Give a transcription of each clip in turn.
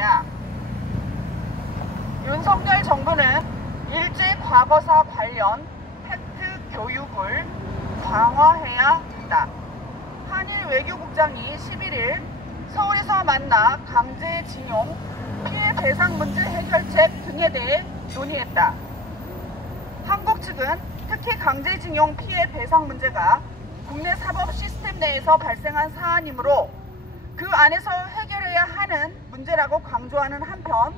있습니다. 윤석열 정부는 일제과거사 관련 팩트 교육을 강화해야 한다. 한일 외교국장이 11일 서울에서 만나 강제징용, 피해 배상 문제 해결책 등에 대해 논의했다. 한국 측은 특히 강제징용 피해 배상 문제가 국내 사법 시스템 내에서 발생한 사안이므로 그 안에서 해결해야 하는 문제라고 강조하는 한편,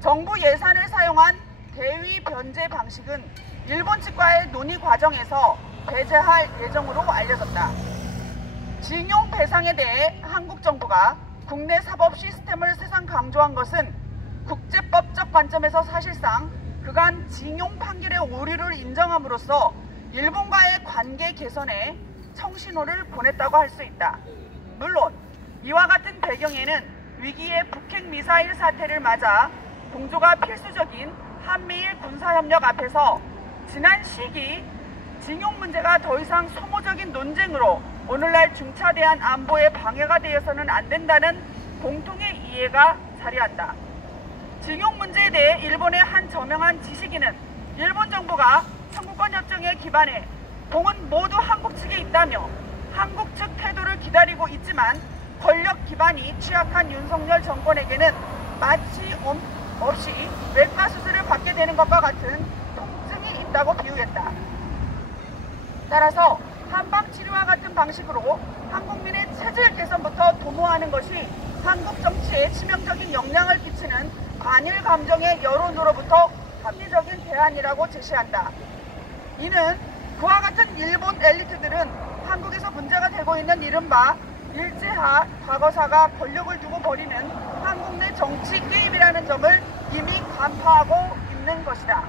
정부 예산을 사용한 대위 변제 방식은 일본 측과의 논의 과정에서 배제할 예정으로 알려졌다. 징용 배상에 대해 한국 정부가 국내 사법 시스템을 세상 강조한 것은 국제법적 관점에서 사실상 그간 징용 판결의 오류를 인정함으로써 일본과의 관계 개선에 청신호를 보냈다고 할 수 있다. 물론 이와 같은 배경에는 위기의 북핵 미사일 사태를 맞아 공조가 필수적인 한미일 군사협력 앞에서 지난 시기 징용 문제가 더 이상 소모적인 논쟁으로 오늘날 중차대한 안보에 방해가 되어서는 안 된다는 공통의 이해가 자리한다. 징용 문제에 대해 일본의 한 저명한 지식인은 일본 정부가 청구권 협정에 기반해 공은 모두 한국 측에 있다며 한국 측 태도를 기다리고 있지만 권력 기반이 취약한 윤석열 정권에게는 마취 없이 외과 수술을 받게 되는 것과 같은 통증이 있다고 비유했다. 따라서 한방치료와 같은 방식으로 한국민의 체질 개선부터 도모하는 것이 한국 정치에 치명적인 영향을 끼치는 반일 감정의 여론으로부터 합리적인 대안이라고 제시한다. 이는 그와 같은 일본 엘리트들은 한국에서 문제가 되고 있는 이른바 일제하 과거사가 권력을 두고 벌이는 한국 내 정치 게임이라는 점을 이미 간파하고 있는 것이다.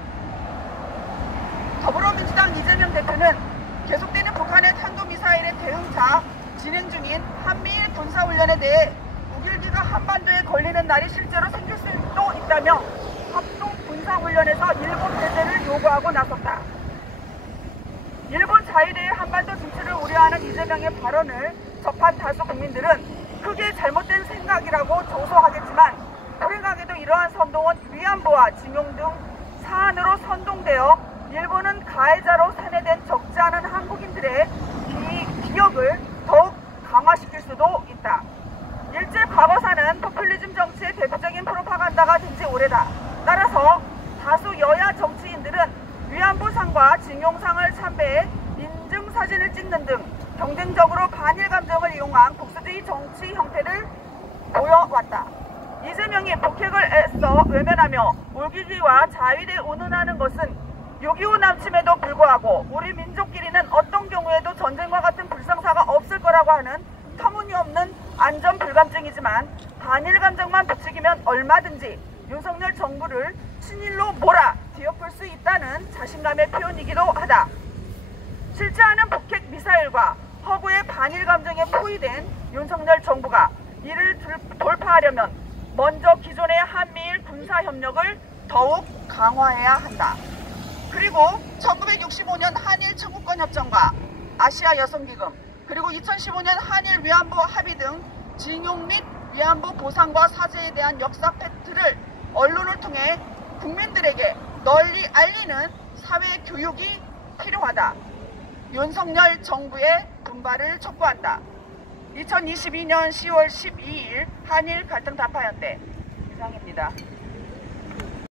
더불어민주당 이재명 대표는 계속되는 북한의 탄도미사일의 대응차 진행 중인 한미일 군사훈련에 대해 우길기가 한반도에 걸리는 날이 실제로 생길 수도 있다며 합동 군사훈련에서 일본 배제를 요구하고 나섰다. 일본 자위대의 한반도 진출을 우려하는 이재명의 발언을 접한 다수 국민들은 크게 잘못된 생각이라고 조소하겠지만, 불행하게도 이러한 선동은 위안부와 징용 등 사안으로 선동되어 일본은 가해자로 세뇌된 적지 않은 한국인들의 기억을 더욱 강화시킬 수도 있다. 일제 과거사는 포퓰리즘 정치의 대표적인 프로파간다가 된 지 오래다. 따라서 다수 여야 정치인들은 위안부상과 징용상을 참배해 인증사진을 찍는 등 경쟁적으로 반일 감정을 이용한 국수주의 정치 형태를 보여왔다. 이재명이 북핵을 애써 외면하며 울기기와 자위대 운운하는 것은 6.25 남침에도 불구하고 우리 민족끼리는 어떤 경우에도 전쟁과 같은 불상사가 없을 거라고 하는 터무니없는 안전 불감증이지만, 반일 감정만 부추기면 얼마든지 윤석열 정부를 친일로 몰아 뒤엎을 수 있다는 자신감의 표현이기도 하다. 실제하는 북핵 미사일과 허구의 반일 감정에 포위된 윤석열 정부가 이를 돌파하려면 먼저 기존의 한미일 군사협력을 더욱 강화해야 한다. 그리고 1965년 한일 청구권 협정과 아시아 여성기금, 그리고 2015년 한일 위안부 합의 등 징용 및 위안부 보상과 사죄에 대한 역사 팩트를 언론을 통해 국민들에게 널리 알리는 사회 교육이 필요하다. 윤석열 정부의 분발을 촉구한다. 2022년 10월 12일 한일 갈등 다파연대 이상입니다.